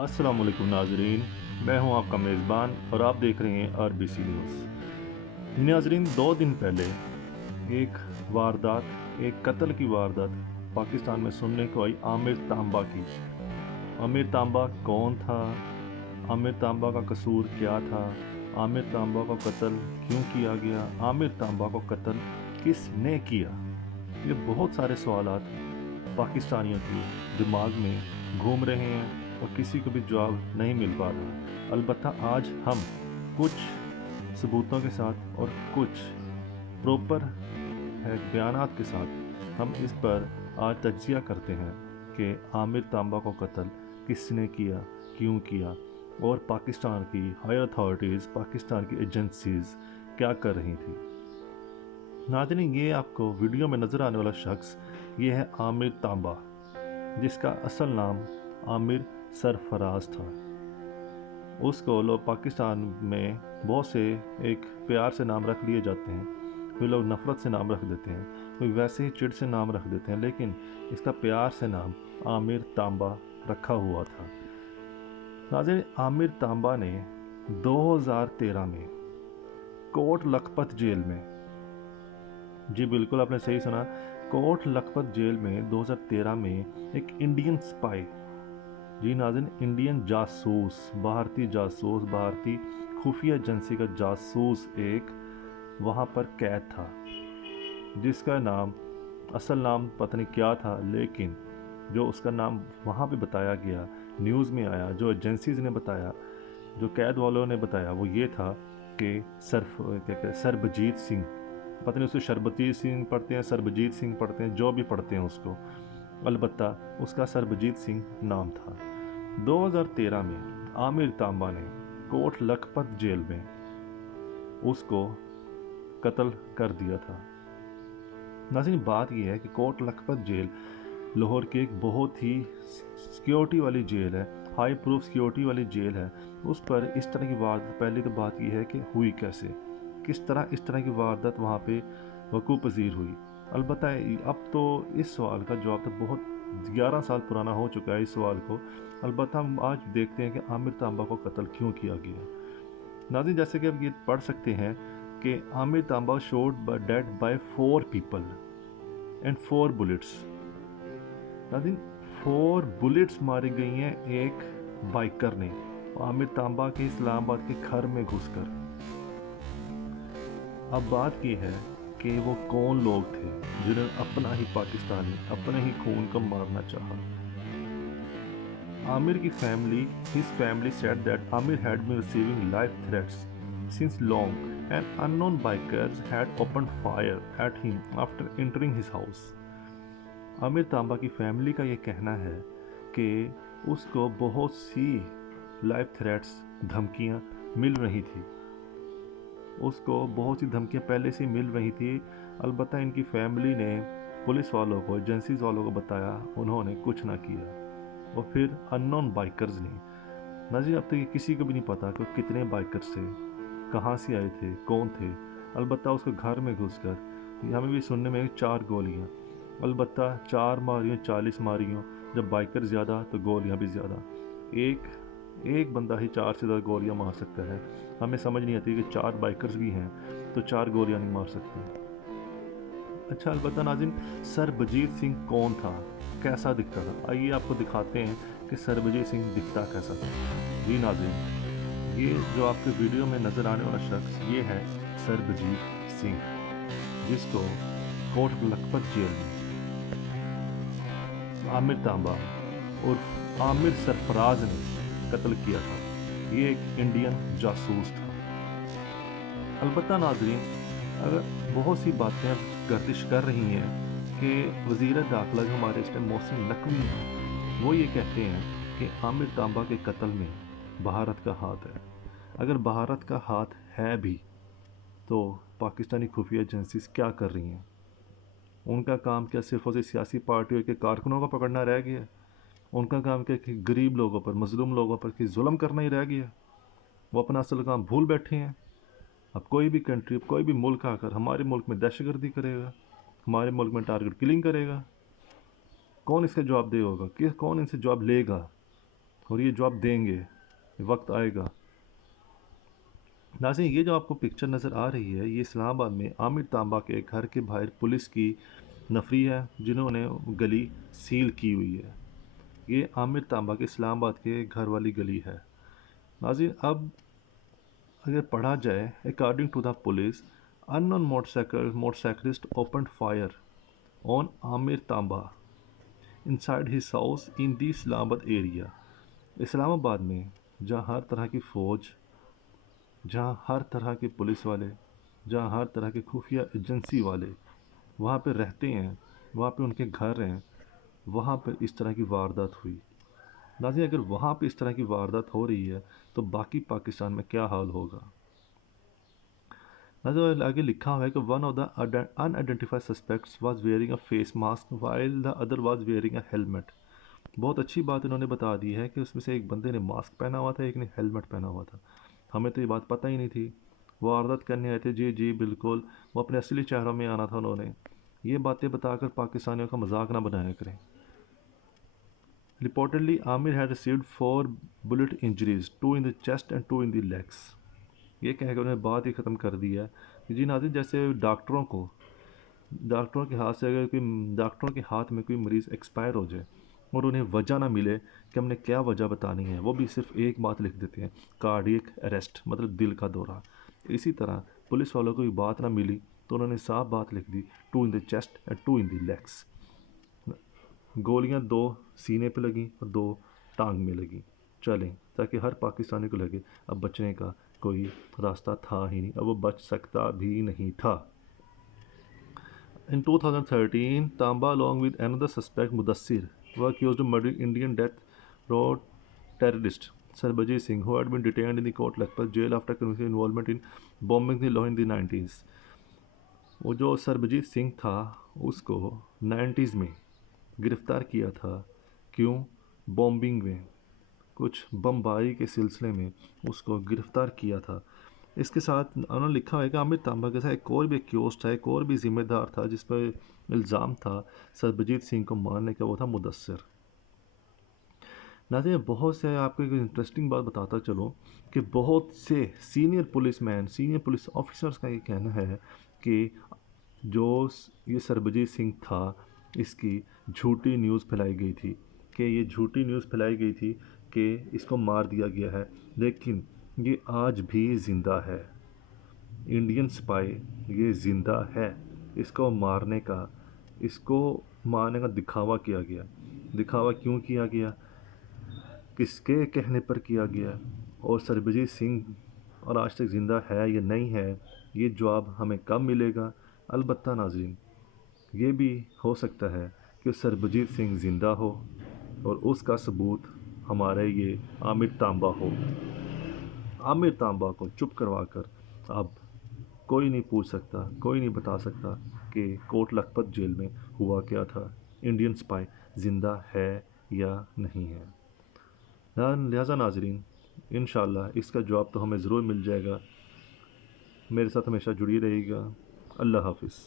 अस्सलाम वालेकुम नाजरीन, मैं हूं आपका मेज़बान और आप देख रहे हैं RBC न्यूज़। नाजरीन, 2 दिन पहले एक वारदात, एक कत्ल की वारदात पाकिस्तान में सुनने को आई आमिर तांबा की। आमिर तांबा कौन था? आमिर तांबा का कसूर क्या था? आमिर तांबा को कत्ल क्यों किया गया? आमिर तांबा को कत्ल किसने किया? ये बहुत सारे सवालात पाकिस्तानियों के दिमाग में घूम रहे हैं और किसी को भी जवाब नहीं मिल पा रहा। अलबत्ता आज हम कुछ सबूतों के साथ और कुछ प्रॉपर बयानात के साथ हम इस पर आज तज्जिया करते हैं कि आमिर तांबा को कत्ल किसने किया, क्यों किया और पाकिस्तान की हायर अथॉरिटीज़, पाकिस्तान की एजेंसीज़ क्या कर रही थी। नाज़रीन, ये आपको वीडियो में नज़र आने वाला शख्स ये है आमिर तांबा, जिसका असल नाम आमिर सरफराज था। उसको लोग पाकिस्तान में बहुत से एक प्यार से नाम रख लिए जाते हैं, कोई लोग नफ़रत से नाम रख देते हैं, कोई वैसे ही चिढ़ से नाम रख देते हैं, लेकिन इसका प्यार से नाम आमिर तांबा रखा हुआ था। नाज़रीन, आमिर तांबा ने 2013 में कोट लखपत जेल में, जी बिल्कुल आपने सही सुना, कोट लखपत जेल में 2013 में एक इंडियन स्पाई, जी नाज़रीन, इंडियन जासूस, भारतीय खुफिया एजेंसी का जासूस एक वहाँ पर कैद था, जिसका नाम, असल नाम पता नहीं क्या था, लेकिन जो उसका नाम वहाँ पे बताया गया, न्यूज़ में आया, जो एजेंसीज़ ने बताया, जो कैद वालों ने बताया, वो ये था कि सरबजीत सिंह, पता नहीं उसको शरबजीत सिंह पढ़ते हैं, सरबजीत सिंह पढ़ते हैं, जो भी पढ़ते हैं उसको, अलबत्ता उसका सरबजीत सिंह नाम था। 2013 में आमिर तांबा ने कोट लखपत जेल में उसको कत्ल कर दिया था। नाज़रीन, बात यह है कि कोट लखपत जेल लाहौर की एक बहुत ही सिक्योरिटी वाली जेल है, हाई प्रूफ सिक्योरिटी वाली जेल है। उस पर इस तरह की वारदात, पहली तो बात यह है कि हुई कैसे, किस तरह इस तरह की वारदात वहाँ पे वकूफ़ पज़ीर हुई। अलबत्ता अब तो इस सवाल का जवाब तो बहुत 11 साल पुराना हो चुका है इस सवाल को। अलबत्ता हम आज देखते हैं कि आमिर तांबा को कत्ल क्यों किया गया। नाज़रीन, जैसे कि आप ये पढ़ सकते हैं कि आमिर तांबा shot dead by 4 people and 4 bullets. नाज़रीन, 4 बुलेट्स मारी गई हैं एक बाइकर ने आमिर तांबा के इस्लामाबाद के घर में घुसकर। अब बात ये है कि वो कौन लोग थे जिन्होंने अपना ही पाकिस्तानी, अपने ही खून को मारना चाहा। आमिर की family, his family said that Amir had been receiving life threats since long and unknown bikers had opened fire at him after entering his house. Aamir तांबा की फैमिली का ये कहना है कि उसको बहुत सी लाइफ थ्रेट्स, धमकियाँ मिल रही थी, उसको बहुत सी धमकियाँ पहले से मिल रही थी। अलबत्ता इनकी फैमिली ने पुलिस वालों को, एजेंसीज वालों को बताया, उन्होंने कुछ ना किया। और फिर अननोन बाइकर्स ने, नाज़रीन, अब तक ये किसी को भी नहीं पता कि कितने बाइकर्स थे, कहाँ से आए थे, कौन थे। अलबत्ता उसके घर में घुसकर हमें भी सुनने में 4 गोलियाँ, अलबत्ता 4 मारियों 40 मारियों, जब बाइकर ज़्यादा तो गोलियाँ भी ज़्यादा। एक बंदा ही 4 से ज़्यादा गोलियाँ मार सकता है। हमें समझ नहीं आती कि 4 बाइकर्स भी हैं तो 4 गोलियाँ नहीं मार सकते। अच्छा, अलबत्ता नाज़रीन, सरबजीत सिंह कौन था, कैसा दिखता था? आइए आपको दिखाते हैं कि सरबजीत सिंह दिखता कैसा था। जी नाज़रीन, ये जो आपके वीडियो में नज़र आने वाला शख्स, ये है सरबजीत सिंह, जिसको कोट लखपत जेल में आमिर तांबा उर्फ आमिर सरफराज ने कत्ल किया था। ये एक इंडियन जासूस था। अलबत्ता नाज़रीन, अगर बहुत सी बातें गर्दिश कर रही हैं कि वज़ीर दाखिला जो हमारे इस टाइम मोहसिन नकवी हैं, वो ये कहते हैं कि आमिर तांबा के कत्ल में भारत का हाथ है। अगर भारत का हाथ है भी तो पाकिस्तानी खुफिया एजेंसीज क्या कर रही हैं? उनका काम क्या सिर्फ और सिर्फ सियासी पार्टियों के कारकुनों को पकड़ना रह गया? उनका काम क्या कि गरीब लोगों पर, मजलूम लोगों पर कि जुल्म करना ही रह गया? वो अपना असल काम भूल बैठे हैं। अब कोई भी कंट्री, कोई भी मुल्क आकर हमारे मुल्क में दहशतगर्दी करेगा, हमारे मुल्क में टारगेट किलिंग करेगा, कौन इसका जवाब देगा? कि कौन इनसे जवाब लेगा? اور یہ جواب دیں گے، وقت آئے گا۔ ناظرین، یہ جو آپ کو پکچر نظر آ رہی ہے، یہ اسلام آباد میں عامر تانبا کے گھر کے باہر پولیس کی نفری ہے جنہوں نے گلی سیل کی ہوئی ہے۔ یہ عامر تانبا کے اسلام آباد کے گھر والی گلی ہے۔ ناظرین، اب اگر پڑھا جائے، according to the police, unknown motorcyclist opened fire on Amir Tanba inside his house in the Islamabad area۔ اسلام آباد میں جہاں ہر طرح کی فوج، جہاں ہر طرح کے پولیس والے، جہاں ہر طرح کے خفیہ ایجنسی والے وہاں پہ رہتے ہیں، وہاں پہ ان کے گھر ہیں، وہاں پہ اس طرح کی واردات ہوئی۔ ناظرین، اگر وہاں پہ اس طرح کی واردات ہو رہی ہے تو باقی پاکستان میں کیا حال ہوگا؟ ناظرین، آگے لکھا ہوا ہے کہ one of the unidentified suspects was wearing a face mask while the other was wearing a helmet۔ بہت اچھی بات انہوں نے بتا دی ہے کہ اس میں سے ایک بندے نے ماسک پہنا ہوا تھا، ایک نے ہیلمٹ پہنا ہوا تھا۔ ہمیں تو یہ بات پتہ ہی نہیں تھی، وہ واردات کرنے آئے تھے، جی بالکل، وہ اپنے اصلی چہروں میں آنا تھا انہوں نے۔ یہ باتیں بتا کر پاکستانیوں کا مذاق نہ بنایا کریں۔ Reportedly, Amir had received 4 bullet injuries, 2 in the chest and 2 in the legs۔ یہ کہہ کر انہوں نے بات ہی ختم کر دی ہے کہ جی ناظرین، جیسے ڈاکٹروں کے ہاتھ سے اگر ڈاکٹروں کے ہاتھ میں کوئی مریض ایکسپائر ہو جائے اور انہیں وجہ نہ ملے کہ ہم نے کیا وجہ بتانی ہے، وہ بھی صرف ایک بات لکھ دیتے ہیں، کارڈیک اریسٹ، مطلب دل کا دورہ۔ اسی طرح پولیس والوں کو بھی بات نہ ملی تو انہوں نے صاف بات لکھ دی، 2 in the chest and 2 in the legs۔ گولیاں 2 سینے پہ لگیں اور 2 ٹانگ میں لگیں۔ چلیں، تاکہ ہر پاکستانی کو لگے اب بچنے کا کوئی راستہ تھا ہی نہیں، اب وہ بچ سکتا بھی نہیں تھا۔ In 2013, Tamba along with another suspect Mudassir were accused of murdering Indian death row terrorist Sarbajit Singh, who had been detained in the Kot Lakhpat jail after convicted involvement in bombing the law in the 90s۔ وہ جو سربجیت سنگھ تھا اس کو 90s میں گرفتار کیا تھا۔ کیوں؟ Bombing میں، کچھ بمباری کے سلسلے میں اس کو گرفتار کیا تھا۔ اس کے ساتھ انہوں نے لکھا ہے کہ عامر تانبا کے ساتھ ایک اور بھی ایکیوزڈ تھا، ایک اور بھی ذمہ دار تھا جس پہ الزام تھا سربجیت سنگھ کو مارنے کا، وہ تھا مدثر۔ ناظرین، بہت سے آپ کو ایک انٹرسٹنگ بات بتاتا چلوں کہ بہت سے سینئر پولیس مین، سینئر پولیس آفیسرز کا یہ کہنا ہے کہ جو یہ سربجیت سنگھ تھا، اس کی جھوٹی نیوز پھیلائی گئی تھی، کہ یہ جھوٹی نیوز پھیلائی گئی تھی کہ اس کو مار دیا گیا ہے، لیکن یہ آج بھی زندہ ہے۔ انڈین سپائی یہ زندہ ہے۔ اس کو مارنے کا دکھاوا کیا گیا۔ دکھاوا کیوں کیا گیا؟ کس کے کہنے پر کیا گیا؟ اور سربجیت سنگھ اور آج تک زندہ ہے یا نہیں ہے، یہ جواب ہمیں کب ملے گا؟ البتہ ناظرین، یہ بھی ہو سکتا ہے کہ سربجیت سنگھ زندہ ہو اور اس کا ثبوت ہمارے یہ عامر تانبا ہو۔ عامر تانبا کو چپ کروا کر اب کوئی نہیں پوچھ سکتا، کوئی نہیں بتا سکتا کہ کوٹ لکھپت جیل میں ہوا کیا تھا، انڈین سپائی زندہ ہے یا نہیں ہے۔ لہٰذا ناظرین، انشاءاللہ اس کا جواب تو ہمیں ضرور مل جائے گا۔ میرے ساتھ ہمیشہ جڑی رہے گا۔ اللہ حافظ۔